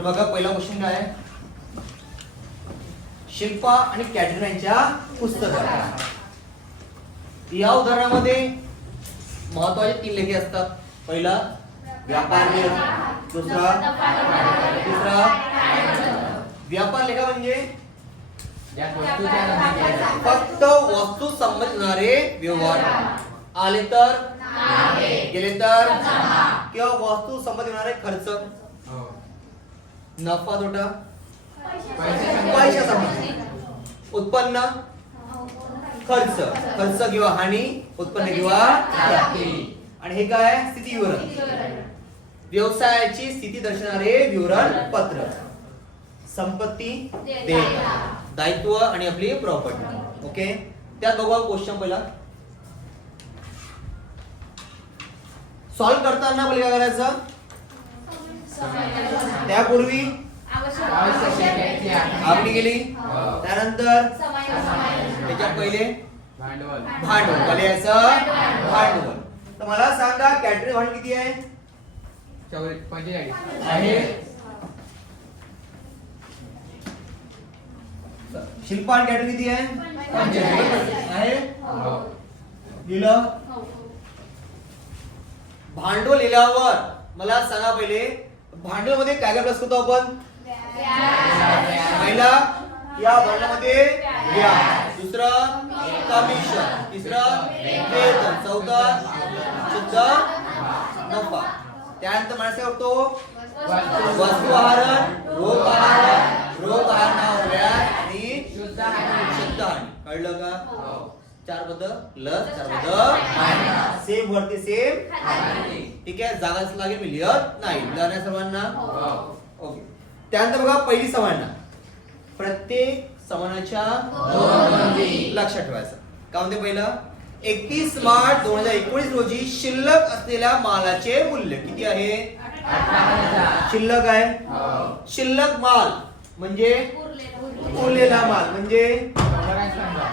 तर बघा पहिला क्वेश्चन काय आहे, शिल्पा आणि कॅटरीना यांच्या पुस्तकात. या उदाहरणामध्ये महत्वाचे 3 लेखे असतात. पहिला व्यापार लेख, दुसरा तिसरा व्यापार लेखा म्हणजे फक्त वस्तू संबंधित व्यवहार, आले तर गेले तर किंवा वस्तू संबंधित खर्च, नफा तोटा, पैसा संबंधित उत्पन्न, खर्च खर्च किंवा हानी, उत्पन्न किंवा प्राप्ती. आणि हे काय स्थिती विवरण, व्यवसायाची स्थिती दर्शवणारे विवरण पत्र, संपत्ती, देयता, दायित्व आणि आपली प्रॉपर्टी. ओके, त्यात बघू क्वेश्चन पहिला. सॉल्व करताना पहिले काय करायचं, त्यापूर्वी आपली गेली, त्यानंतर त्याच्यात पहिले भांडवल पहिले याचं भांडवल. तर मला सांगा कॅटरिंग भांडवल किती आहे? 45 आहे. शिल्पा आणि कॅटरिंग किती आहे? 45 आहे. लिहिलं. भांडवल लिहिल्यावर मला सांगा पहिले भांडवल मध्ये काय काय प्लस करतो आपण? पहिला या भांडवलामध्ये व्याज, दुसरं कमिशन, तिसरं वेतन, चौथा शुद्ध नफा. त्यानंतर मला काय करतो वस्तू आहरण, रोख आहरण, रोख आहरणावर व्याज आणि शुद्ध हानी. कळलं का? 4 पद प्लस 4 पद सेम वरती सेम. ठीक आहे, जागाच लागेल मी लिहत नाही. लिहिणार सर्वांना? ओके. त्यानंतर बघा पहिली सवर्ण, प्रत्येक सवनाच्या लक्षात ठेवायचं. काय म्हणते पहिलं, 31 मार्च 2019 रोजी शिल्लक असलेल्या मालाचे मूल्य किती आहे? शिल्लक आहे. शिल्लक माल म्हणजे उरलेला माल म्हणजे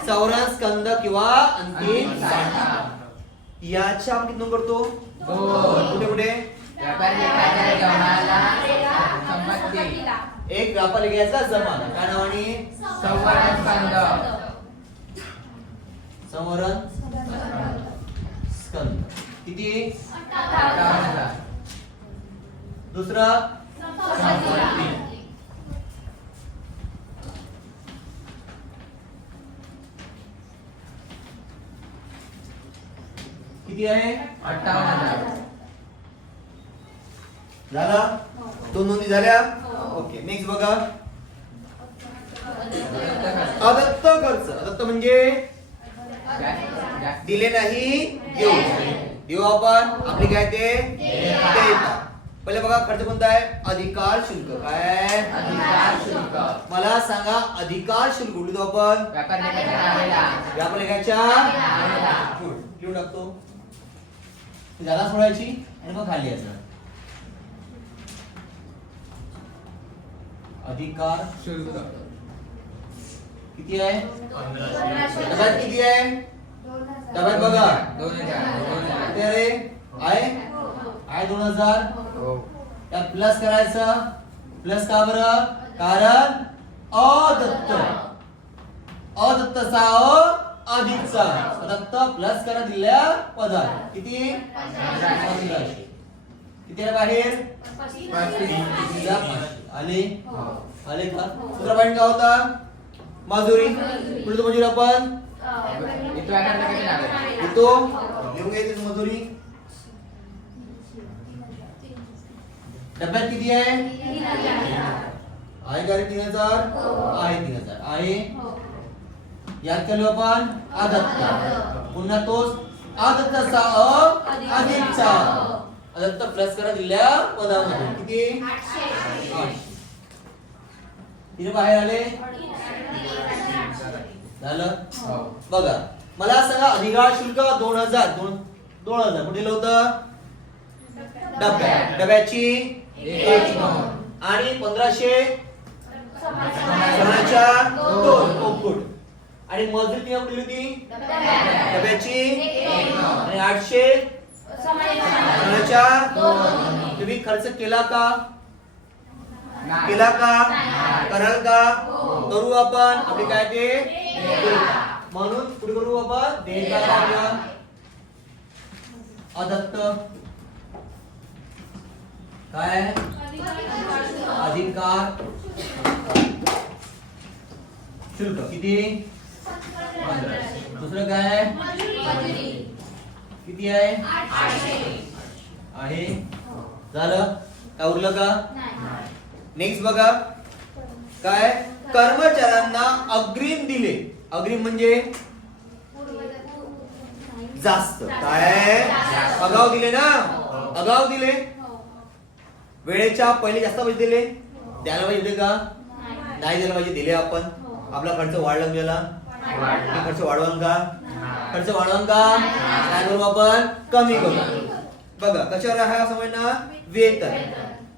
सौरांस्कंद किंवा अंतिम साठा. याच्या आपण किती नोंद करतो? कुठे कुठे? एक व्यापार लेखाचा जमा काय नावाने? संवरण स्कंद किती? 58,000. दुसरा संपत्ती किती आहे? 58,000. झाला? 2 नोंदी झाल्या? ओके. नेक्स्ट बघा, अदत्त खर्च. अदत्त म्हणजे दिले नाही देऊ. देऊ आपण आपली काय ते देयता. पहिले बघा खर्च कोणता आहे? अधिकार शुल्क. काय? अधिकार शुल्क. मला सांगा अधिकार शुल्क कुठे आपण? व्यापार लेखाच्या लिहून टाकतो. जागा सोडायची आणि मग खाली यायचं. अधिकार शुल्क किती आहे? डब्यात किती आहे? डब्यात बघा 2000 आहे 2000. त्यात प्लस करायचं. प्लस का बरं? कारण अदत्त अदत्तचा अधिकचा अदत्त प्लस करा दिलेल्या पदार्थ किती? 1500. किती आहे बाहेर? 500. आले आले का? दुसरा पॉइंट काय होता? मजुरी. पुढे मजुरी आपण येतो लिहून घ्यायची मजुरी. डब्यात किती आहे? आहे का रे 3000? आहे 3000 आहे. याद केलं आपण अदत्त. पुन्हा तोच अदत्तचा अधिकचा अदत्त प्लस करा दिलेल्या पदामध्ये किती? 800. इथे बाहेर आले झालं. बघा मला सांगा अधिकार शुल्क 2000 कुठे लिहिलं होतं? डब्याची 1 नोंद आणि 1500 सोन्याच्या 2 ओपकुट आणि मजुरी किती दिली होती? डब्याची 1 नोंद आणि 800 सोन्याच्या 2. तुम्ही खर्च केला का? केला का? कराल का? करू आपण. आपली काय ते म्हणून पुढे करू आपण देयता कार्य. अदत्त काय? अधिकार शुल्क किती? 1500. दुसरं काय किती आहे? 800 आहे. झालं काय? उरलं का? नेक्स्ट बघा काय? कर्मचाऱ्यांना अग्रिम दिले. अग्रिम म्हणजे जास्त. काय? अगाऊ दिले ना? अगाऊ दिले. वेळेच्या पहिले जास्त पैसे दिले. द्यायला पाहिजे का? नाही द्यायला पाहिजे. दिले आपण. आपला खर्च वाढला गेला. खर्च वाढवाल का? खर्च वाढवाल का? काय करू आपण? कमी करू. बघा कशावर आहे समजणार? वेतन.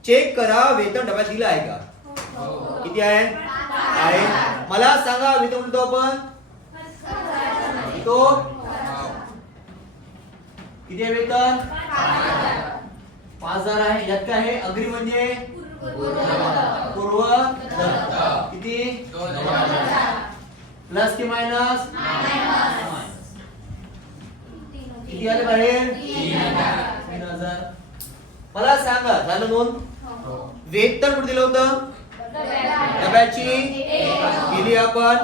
चेक करा वेतन डब्यात दिलं आहे का? किती आहे? आहे. मला सांगा वेतन म्हणतो आपण तो किती आहे वेतन? 5000 आहे. यात काय आहे? अग्रिम म्हणजे पूर्व किती? 2000 प्लस की मायनस? किती आले बाहेर? 3000. मला सांगा झालं नोंद? वेतन कुठे दिलं होतं? डब्याची दिली आपण.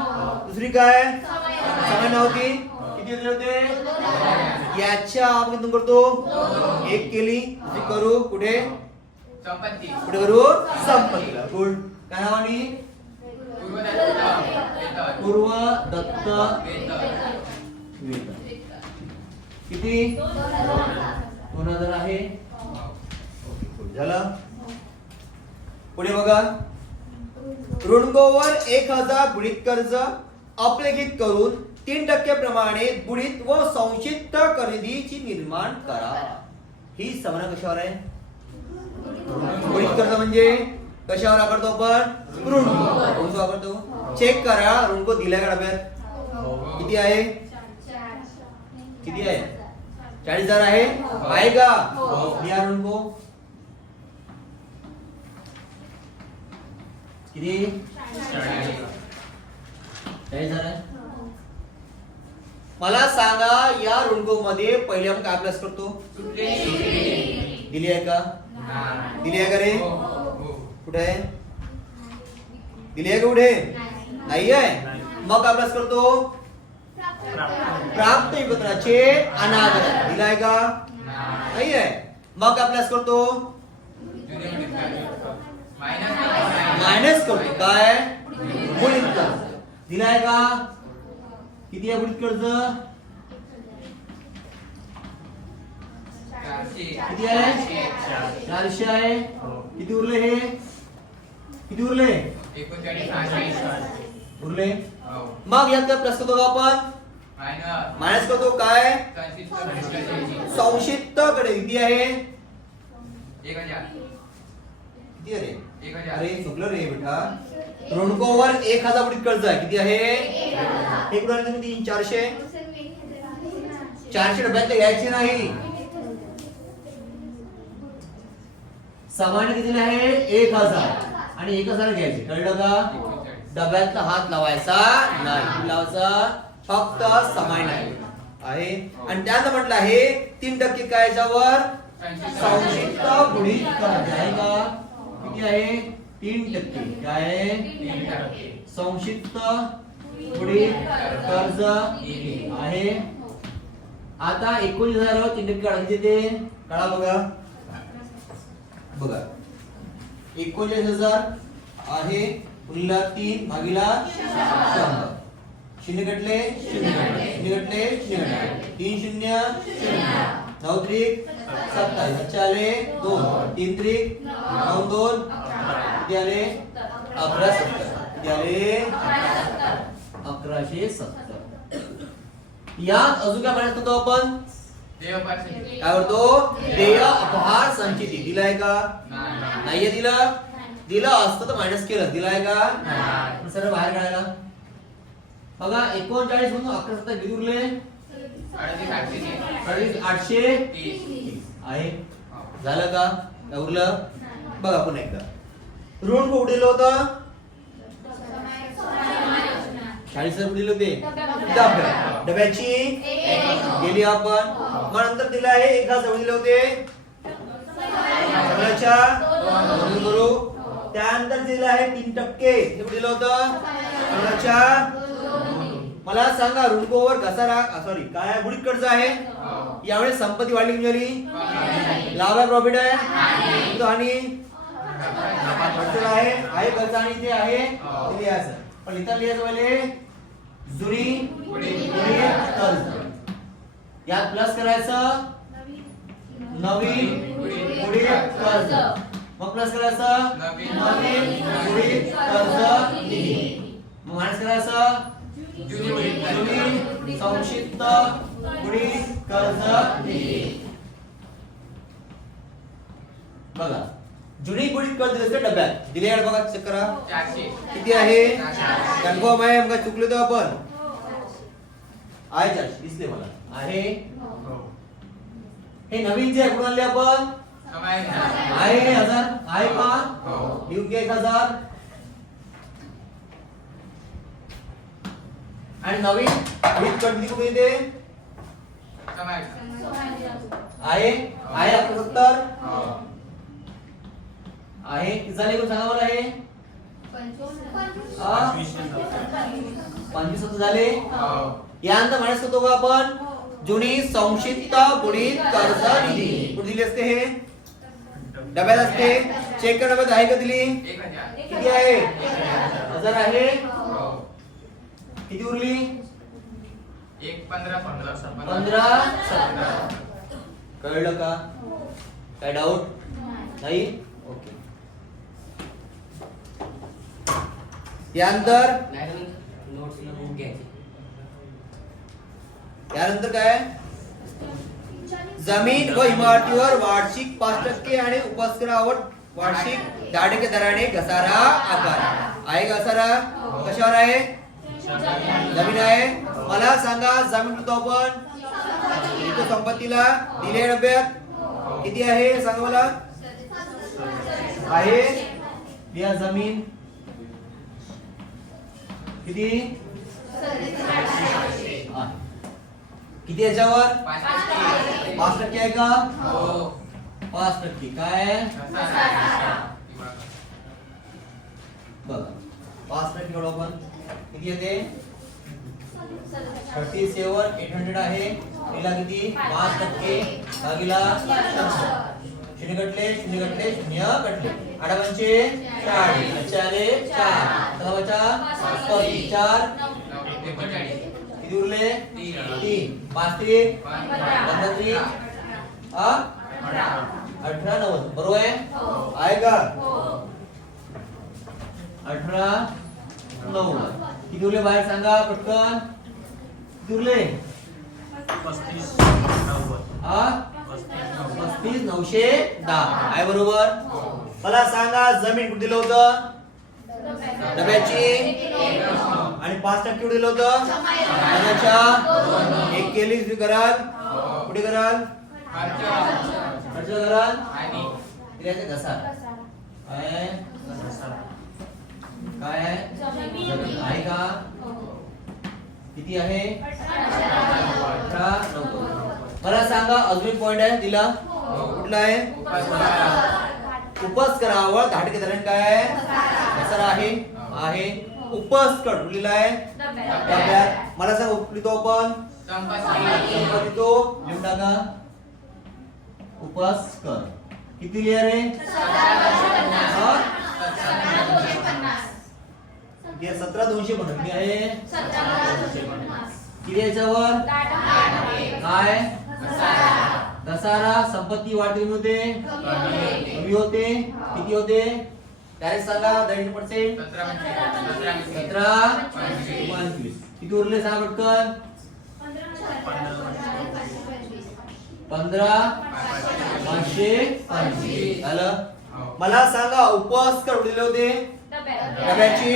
दुसरी काय? समय नव्हती. किती दिले होते? याच्या आपण करतो 1 केली. दुसरी करू कुठे? संपत्ती. कुठे करू? संपत्तीला. गुड. काय नावानी? पूर्व दत्त वेतन. किती? 2000 आहे. झालं. पुढे बघा ऋणगोवर 1000 बुडीत कर्ज अपलेखित करून 3% प्रमाणे बुडीत व संक्षिप्त खरेदीची निर्माण करा. ही संज्ञा कशावर आहे? बुडीत कर्ज म्हणजे कशावर वापरतो आपण? ऋणगो वापरतो. चेक करा ऋणगो दिलाय का डब्यात? किती आहे? किती आहे? 40000 आहे का? या ऋणगो किती? 40000 आहे. मला सांगा या ऋणगो मध्ये पहिले आपण काय प्लस करतो? दिली आहे का? दिली आहे का रे? कुठे आहे? दिली आहे का कुठे? नाही आहे. मग काय प्लस करतो? प्राप्त विपत्राचे अनादर. दिला आहे का? नाही आहे. मग काय प्लस करतो? मायनस करतो. काय? बुडीत कर्ज. दिला आहे का? किती आहे बुडीत कर्ज? किती आहे? 400 आहे. किती उरले हे? किती उरले? 39 उरले. मग यात काय प्लस करतो आपण? मायनस करतो. काय? संक्षिप्त कडे किती आहे? 1000. किती आहे रे? 1000. अरे चुकलं रे बेटा. ऋणकोवर 1000 बुडीत कर्ज आहे. किती आहे? 1000. तुम्ही 400 डब्यातले घ्यायचे नाही. सामान्य किती आहे? 1000 आणि 1000 घ्यायचे. कळलं का? डब्यातला हात लावायचा नाही. लावायचा फक्त सामान्य आहे. आणि त्यानं म्हटलं आहे 3% काय याच्यावर? संक्षिप्त बुडीत कर्ज आहे का? किती आहे? 3%. काय आहे? 3%. संक्षिप्त बुडीत कर्ज आहे. आता 19,000 3% काढायचे ते काढा. बघा बघा 39,000 आहे. गुणिला 3 भागिला 100. शून्य कटले? शून्य कटले? 3 शून्य 9 त्रिक 27. चाले 2 3 त्रिक 9 2 किती आले? 1170. किती आले? 1170. यात अजून काय म्हणायचं होतं आपण? काय करतो? देय अपहार संचिती. दिलाय का? नाहीये दिलं. दिलं असतं तर मायनस केलं. दिलाय का? सर्व बाहेर काढायला. बघा 39 म्हणून 1170 किती उरले? 830 आहे. झालं का? उरलं. बघा पुन्हा एकदा ऋण कुठे दिलं होतं? 40 रुपये दिले होते डब्यात. डब्याची गेली आपण. मग नंतर दिलं आहे 1000 दिले होते सगळ्याच्या दोन करू. त्यानंतर दिलं आहे 3%. हे दिलं होतं सगळ्याच्या. मला सांगा ऋणकोवर घसारा सॉरी काय बुडीत कर्ज आहे. यावेळेस संपत्ती वाढली की झाली? लाभ आहे प्रॉफिट आहे आणि आहे कर्ज आणि ते आहे ते लिहायचं. पण इथं लिहायचं पहिले जुनी कर्ज. यात प्लस करायचं नवीन बुडीत कर्ज. मग प्लस करायचं नवीन बुडीत कर्ज निधी. मग मायनस करायचं जुनी संक्षिप्त बुडीत कर्ज निधी. बघा जुनी बुडीत कर्ज दिसते डब्यात दिले आहे बघा. चेक करा किती आहे. कन्फर्म आहे मग चुकलो तर आपण आहे 400 दिसले मला आहे. हे नवीन जे कुठून आणले आपण आहे 1000 आहे का लिहून घ्या 1000. आणि नवीन बुडीत कर्ज कुठे येते आहे आहे 70 आहे. किती झाले कोण सांगा मला. हे 25 झाले. यानंतर माणूस होतो का आपण जुनी संक्षिप्त बुडीत कर्ज निधी. कुठे दिली असते हे डब्यात असते. चेक कर डब्यात आहे का दिली. किती आहे 1000 आहे. किती उरली 15 कळलं का. काय डाऊट नाही. ओके. यानंतर काय जमीन व इमारतीवर वार्षिक 5% आणि उपस्करावर वार्षिक 10% दराने घसारा आकार आहे. घसारा कशावर आहे. जमीन आहे. मला सांगा जमीन कुठं आपण इथं संपत्तीला दिले डब्यात किती आहे सांगा मला. आहे या जमीन किती किती याच्यावर 5% आहे का. 5% काय बघा 5% एवढं आपण किती येते 37,800 आहे. तिला किती 5% भागीला 0 कटले 0 कटले 0 कटले 8 पंचे 40 चाले 4 सहाचा 4 किती उरले 3 5 3 15 18 90 बरोबर आहे का. 18 90 किती उरले बाहेर सांगा पटकन. किती उरले 35 910 आहे बरोबर. मला सांगा जमीन कुठे दिलं होतं डब्याची आणि 5% कुठे दिलं होतं डब्याच्या. एक केली तुम्ही कराल कुठे कराल खर्च कराल दिल्याचे घसारा काय आहे का. किती आहे 18 90. मला सांगा अजून एक पॉइंट आहे दिला कुठला आहे उपस्करावर 10% दराने काय आहे घसारा आहे. उपस्कर कुठला आहे डब्यात. मला सांग उपली तो आपण संपत्ती तो लिहून टाका. उपस्कर किती लिहा रे 17,250 किती आहे किती याच्यावर काय घसारा. संपत्ती वाढते होते कमी होते किती होते डायरेक्ट सांगा 10% 17 25 किती उरले सांगा पटकन 15 525 झालं. मला सांगा उपस्कर दिले होते डब्याची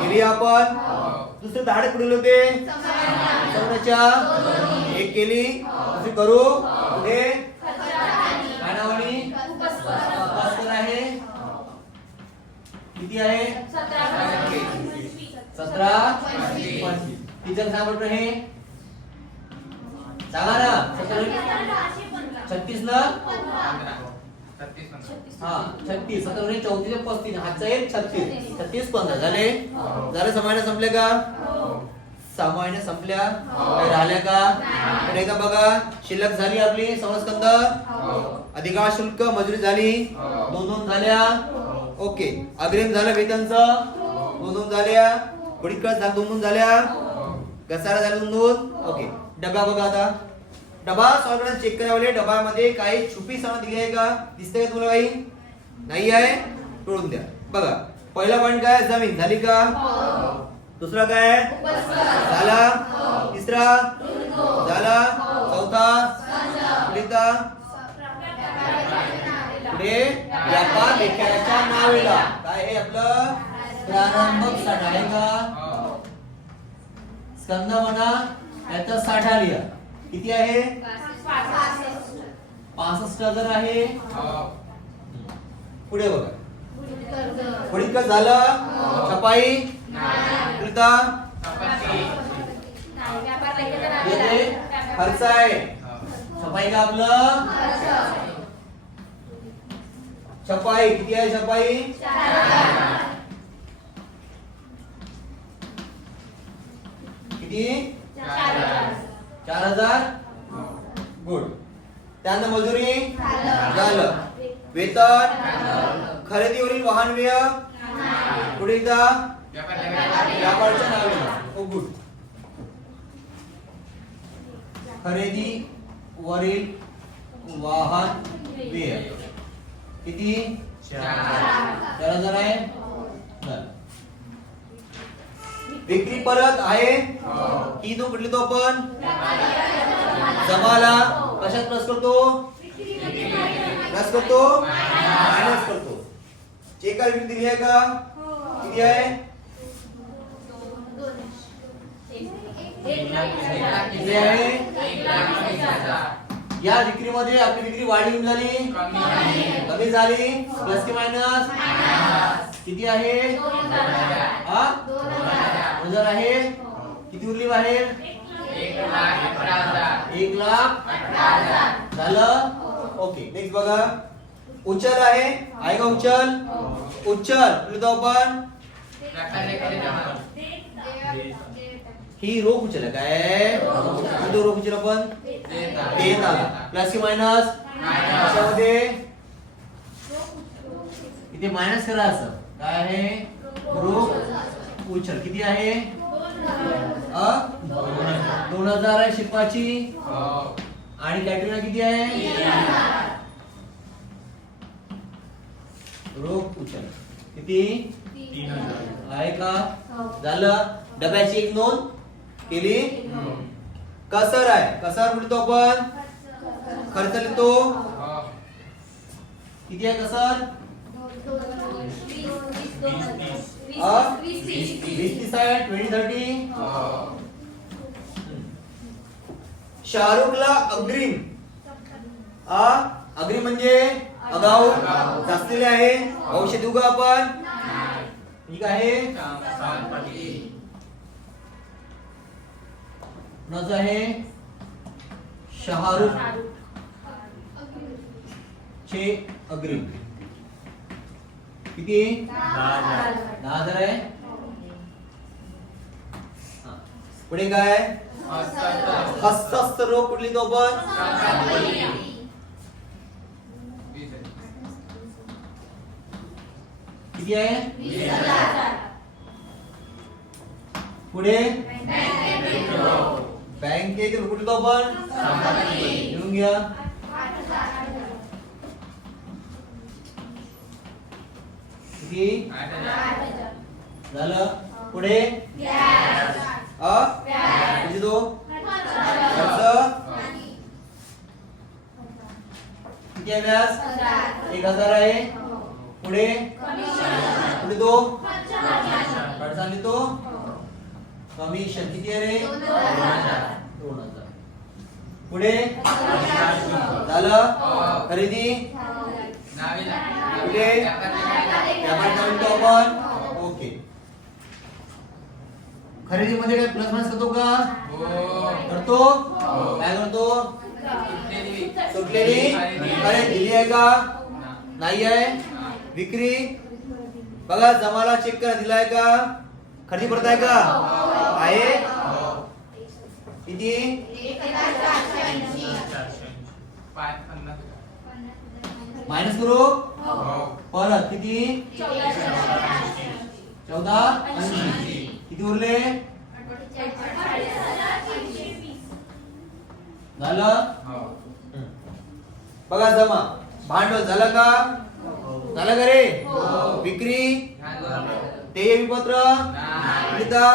केली आपण. दुसरे 10 कुठे होते सोन्याच्या एक केली दुसरी करू कुठे काय नावानी उपस्कर आहे. किती आहे 17 25 टीचर सांगा बरं हे सांगा ना 36 ना हा 36 17 34 35 हातचा एक 36 36 15 झाले झाले समायना संपले का समायना संपल्या काही राहिल्या का तर एकदा बघा शिल्लक झाली आपली समस्कंद अधिकार शुल्क मजुरी झाली 2 झाल्या ओके अग्रिम झालं वेतनचं 2 झाल्या पुढील खर्च 2 झाल्या घसारा झाला 2 ओके डबा बघा आता डबा सॉल्व करून चेक करावले डब्यामध्ये काही छुपी सण दिली आहे का दिसते का तुम्हाला काही नाही आहे तोडून द्या बघा पहिला पॉइंट काय जमीन झाली का दुसरा काय झाला तिसरा झाला चौथा पुढचा पुढे व्यापार लेख्याच्या नावेला काय हे आपलं प्रारंभिक साठा आहे का स्कंद म्हणा याचा साठा लिहा किती आहे 65,000 आहे पुढे बघा पुढे काय झालं छपाई कृता खर्च आहे छपाई का आपलं छपाई किती आहे छपाई किती 4000 गुड त्यानंतर मजुरी झालं वेतन खरेदीवरील वाहन व्यय पुढील व्यापारच्या नावाने ओ गुड खरेदी वरील वाहन व्यय किती 4000 आहे विक्री परत आहे ही तो कुठली तो आपण जमाला कशात प्लस करतो मायनस करतो चेक का विक्री दिली आहे का किती आहे किती आहे या विक्रीमध्ये आपली विक्री वाढली झाली कमी झाली प्लस की मायनस किती आहे 2000 आहे किती उरली बाहेर 1,18,000 झालं ओके नेक्स्ट बघा उचल आहे का उचल लिहितो आपण ही रोख उचल आहे काय तो रोख उचल आपण देत आला प्लस की मायनस कशामध्ये इथे मायनस करा असं काय आहे रोख उचल किती आहे 2000 आहे शिपाची आणि कॅटरिना किती आहे रोख उचल किती 3000 आहे का झालं डब्याची एक नोंद केली कसर आहे कसर लिहितो आपण खर्च लिहितो किती आहे कसर 20 आहे 2030 शाहरुखला अग्रिम अग्रिम म्हणजे अगाऊ जास्तले आहे भविष्य देऊ का आपण ठीक आहे नज आहे शाहरुख चे अग्रिम किती 10,000 आहे पुढे काय हस्तास्त्र रोग कुठली तो आपण किती आहे 20,000 पुढे बँकेत कुठली तो आपण घेऊन घ्या किती 8,000 झालं पुढे किती तो खर्च किती आहे व्याज 1,000 आहे पुढे पुढे तो खर्च तो कमिशन किती आहे रे 2,000 पुढे झालं खरेदी कुठे व्यापारी म्हणतो आपण ओके. खरेदीमध्ये काय प्लस मायनस करतो का? करतो. काय करतो? सुटलेली खरेदी दिली आहे का? नाही आहे. विक्री बघा जमाला चेक करा दिलाय का? खरेदी परत आहे का? आहे. किती? मायनस करू परत किती? 1480. किती उरले? झालं. बघा जमा भांडवल झालं का? झालं का रे? विक्री देय विपत्र देता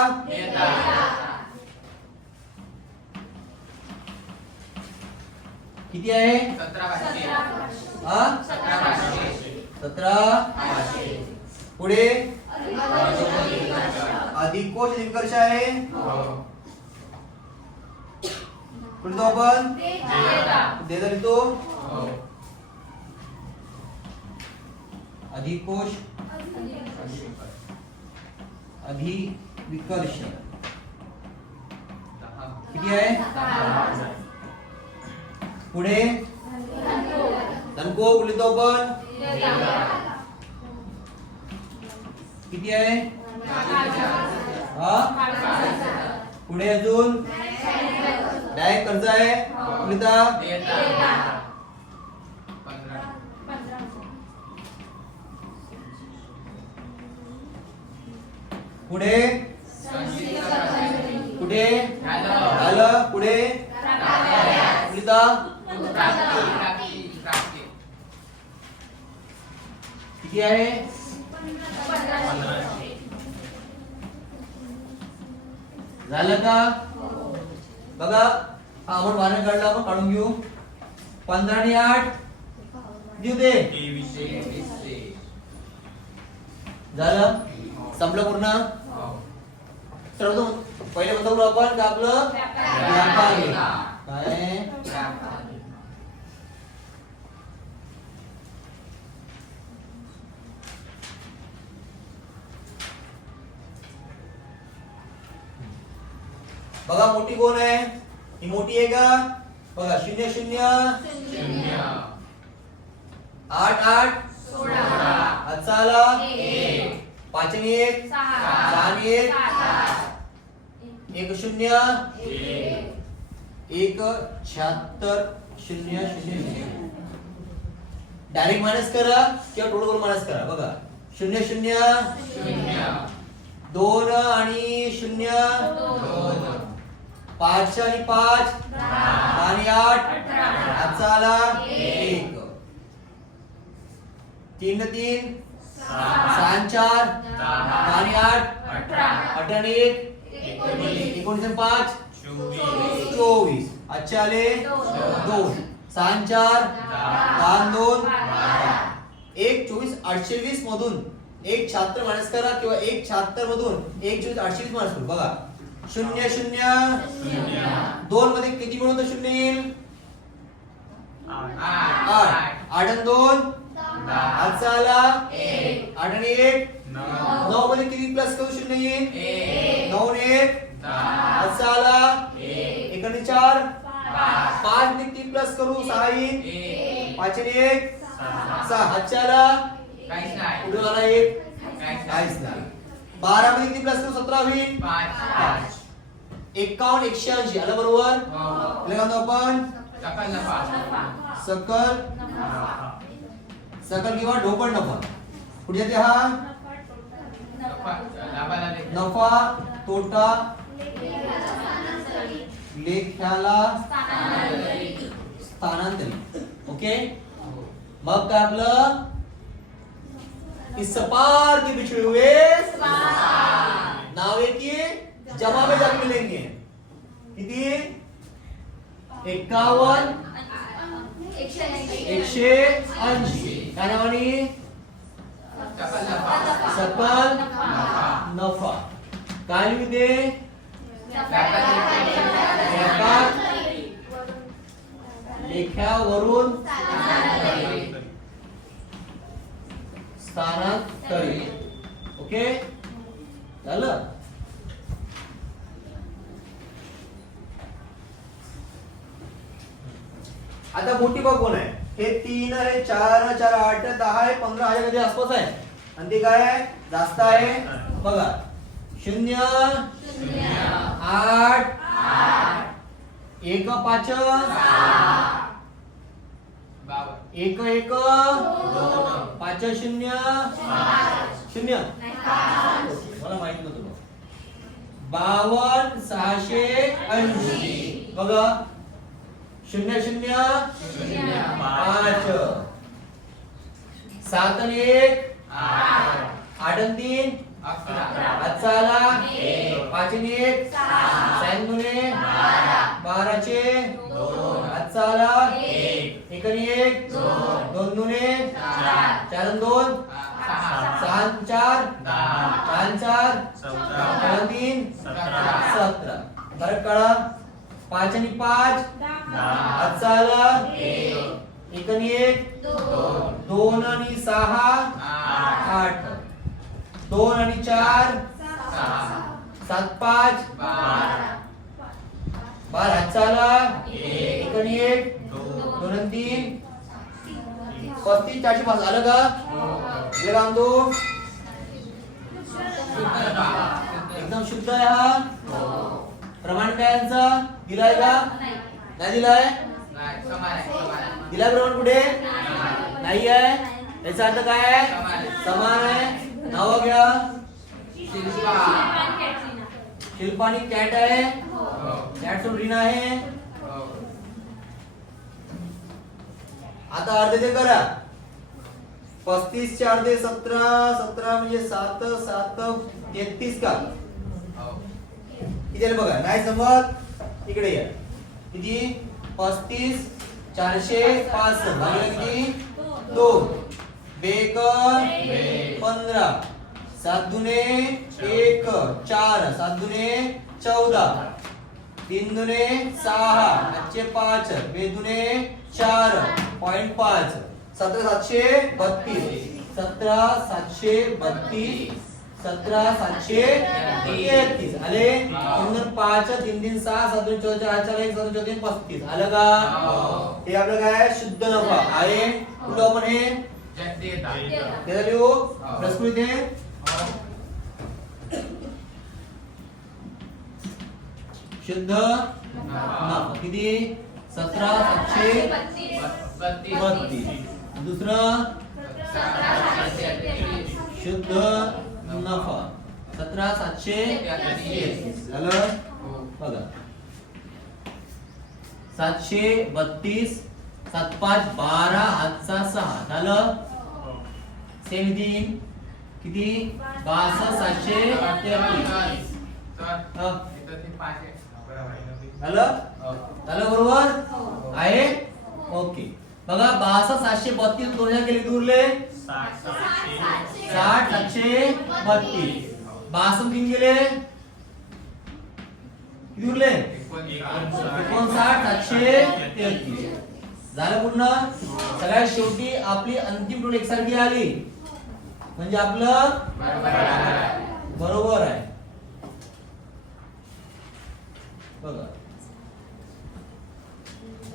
किती आहे? 17,500. पुढे अधिक कोश निष्कर्ष आहे. पुढे तो आपण देता लिहितो. अधिक कोश अधिविकर्ष किती आहे? पुढे धनको लिहितो आपण किती आहे? पुढे अजून डायरेक्ट कर्ज आहे लिहिता पुढे कुठे झालं पुढे लिहिता किती आहे? झालं का? बघा आपण बाहेर काढला आपण काढून घेऊ. 15 आणि 8 देऊ दे. झालं संपलं पूर्ण. सर्व पहिले म्हणतो आपण का आपलं व्यापारी काय बघा मोठी कोण आहे? ही मोठी आहे का? बघा 0 0 8 8 16 आला 5 आणि 1 6 आणि 1 1 0 1 76 0 0 डायरेक्ट मायनस करा किंवा टोटल करून मायनस करा. बघा 0 0 2 आणि 0 5 आणि 5 आणि 8 आजचा आला 1 3 3 6 4 आणि 8 8 आणि 1 19 5 24 आजचे आले 2 6 4 10 2 1 24 820 मधून 1 76 मायनस करा किंवा 1 76 मधून 1 24 820 मायनस करू. बघा 0 0 2 मध्ये किती मिळवतो? 0 येईल 8 8 आणि 2 आजचा आला 8 आणि 1 9 मध्ये किती प्लस करू? 0 येईल 9 आणि 1 आजचा आला 1 आणि 4 5 मध्ये किती प्लस करू? 6 येईल 5 आणि 1 6 आजचा आला काहीच नाही. पुढे आला 1 काहीच नाही. 12 मध्ये किती प्लस करू? 17 होईल 5 51 180 आलं बरोबर. लिहितो आपण सकल किंवा ढोबळ नफा. पुढे येते हा नफा तोटा लेख्याला स्थानांतरित. ओके मग काय आपलं इस सपार के बिछड़े हुए नावे की जमा में जाके मिलेंगे. किती? 51 180 काय नावानी? सकल नफा. काय लिहू दे? व्यापार लेख्यावरून स्थानांतरित. ओके झालं. आता मोठी बघ कोण आहे. हे 3 आहे, 4 4 8 10 आहे, 15 ह्याच्या कधी आसपास आहे. आणि ते काय आहे जास्त आहे बघा. 0 8 1 5 1 1 5 0 0 मला माहित नव्हतं. 52 680 बघा. 0 0 5 7 आणि 1 8 आणि 3 11 5 आणि 1 6 दुने 12 चे 2 1 आणि 1 2 दुने 4 आणि 2 6 आणि 4 10 आणि 4 4 आणि 3 17. फरक कळा. 5 आणि 5 10 1 आणि 1 2 आणि 6 8 2 आणि 4 7 5 12 1 आणि 1 2 आणि 3 35 405 झालं का. हे काम तो एकदम शुद्ध आहे हा. प्रमाण काय यांचा दिलाय का नाही दिलाय. दिलाय प्रमाण कुठे नाही आहे. याचा अर्थ काय आहे समान आहे. नाव घ्या. शिल्पा आणि कॅट आहे. कॅट सोडून रीना आहे. आता अर्धे ते करा. 35 चे अर्धे 17 17 म्हणजे 7 7 33 का किती बघा. नाही समज इकडे या. किती 35 465 भागिले किती 2 बेक 15 7 दुने 1 4 7 दुने 14 3 दुने 6 5 2 दुने 4 0.5 17732 17732 17733 आले. 5 3 3 6 7 2 4 4 4 1 7 4 3 35 आलं का. हे आपलं काय शुद्ध नफा आहे. कुठं आपण हे त्याला लिहू प्रश्न इथे. शुद्ध नफा किती 17732. दुसरं शुद्ध नफा 17733 झालं बघा. 732 7 5 12 हातचा 6 झालं. सेम दिन किती 62 733 झालं. झालं बरोबर आहे. ओके बघा 62 732 दोन केले उरले 60 732 62 तीन गेले किती उरले 59 733 झालं पूर्ण. सगळ्यात शेवटी आपली अंतिम टोळी एकसारखी आली म्हणजे आपलं बरोबर आहे. बघा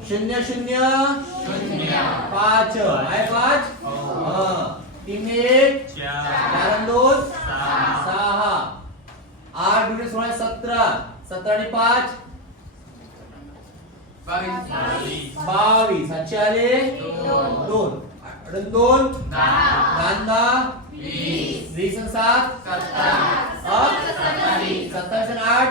0 0 5 आहे 5 3 1 4 2 6 8 2 16 17 17 आणि 5 22 7 आले 2 8 2 10 20 20 7 27 8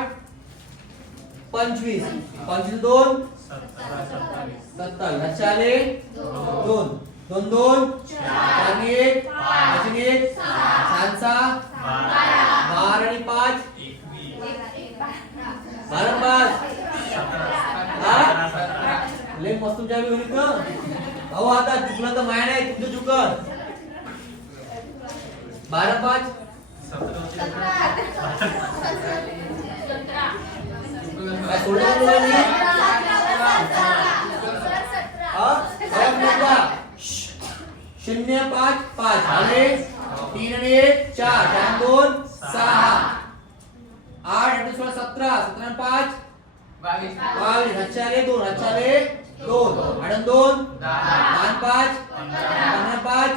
25 25 2 27 7 आले 2 2 2 4 1 5 1 7 6 12 आणि 5 12 5 लय मस्त तुमच्या होईल का अहो. आता चुकलं तर माय नाही तुमचं चुकल. 12 5 काय सोडलं मुलांनी 0 5 5 आले 3 आणि 1 4 4 आणि 2 6 8 8 16 17 17 आणि 5 22 हातचे आले 2 हातचे आले 2 8 आणि 2 10 आणि 5 15 आणि 5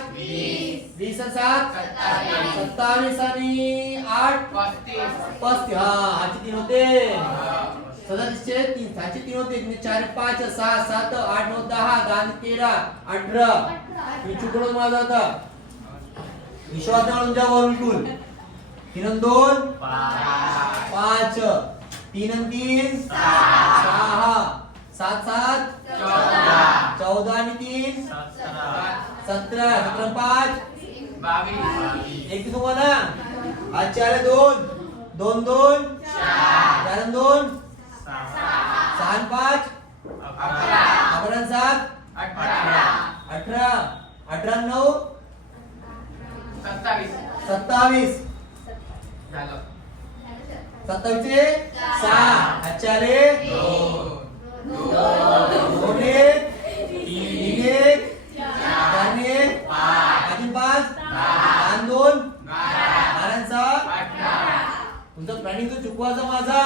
20 आणि 7 27 आणि 8 35 हा हातचे 3 होते 37 चे 3 हातचे 3 होते 4 5 6 7 8 9 10 10 आणि 13 18 मी चुकलो माझा आता विश्वास नाव तुमच्या वरून टूल 3 आणि 2 5 3 आणि 3 6 7 7 14 आणि 3 17 17 आणि 5 एक की तुम्हाला आज 4 आहे 2 2 2 4 आणि 2 6 आणि 5 11 आणि 7 18 18 आणि 9 27 27 चे 6 अच्छा आले 2 1 3 1 4 1 अजून 5 आणि 2 आणि 6 तुमचं प्लॅनिंग तर चुकवायचा माझा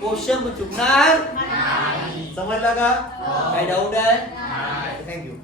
क्वेश्चन चुकणार समजला का काही डाऊट आहे थँक्यू